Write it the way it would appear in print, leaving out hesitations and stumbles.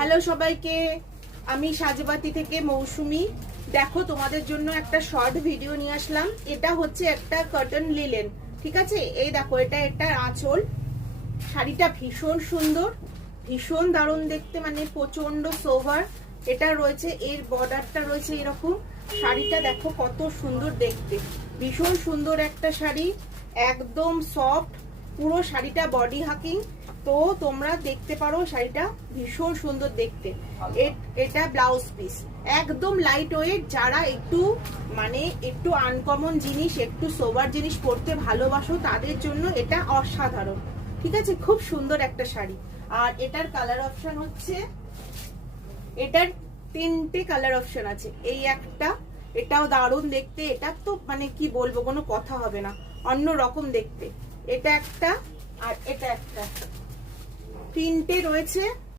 Hello সবাইকে, আমি সাজবাতি থেকে মৌসুমি। দেখো, তোমাদের জন্য একটা শর্ট ভিডিও নিয়ে আসলাম। এটা হচ্ছে একটা কটন লিলেন, ঠিক আছে? এই দেখো, এটা একটা আঁচল। শাড়িটা ভীষণ সুন্দর, ভীষণ দারুণ দেখতে, মানে প্রচন্ড সোভার। এটা রয়েছে, এর বর্ডারটা রয়েছে এরকম। শাড়িটা দেখো কত সুন্দর দেখতে, ভীষণ সুন্দর একটা শাড়ি, একদম সফট। পুরো শাড়িটা বডি হাকিং। তো তোমরা দেখতে পারো, শাড়িটা ভীষণ সুন্দর দেখতে। এটা ব্লাউজ পিস, একদম লাইট ওয়েট। যারা একটু মানে একটু আনকমন জিনিস, একটু সোবার জিনিস পরতে ভালোবাসো, তাদের জন্য এটা অসাধারণ। ঠিক আছে, খুব সুন্দর একটা শাড়ি। আর এটার কালার অপশন হচ্ছে, এটার 3টে কালার অপশন আছে। এই একটা, এটাও দারুণ দেখতে। এটা তো মানে কি বলবো, কোনো কথা হবে না, অন্য রকম দেখতে। এটা একটা, আর এটা একটা, 3টে রয়েছে।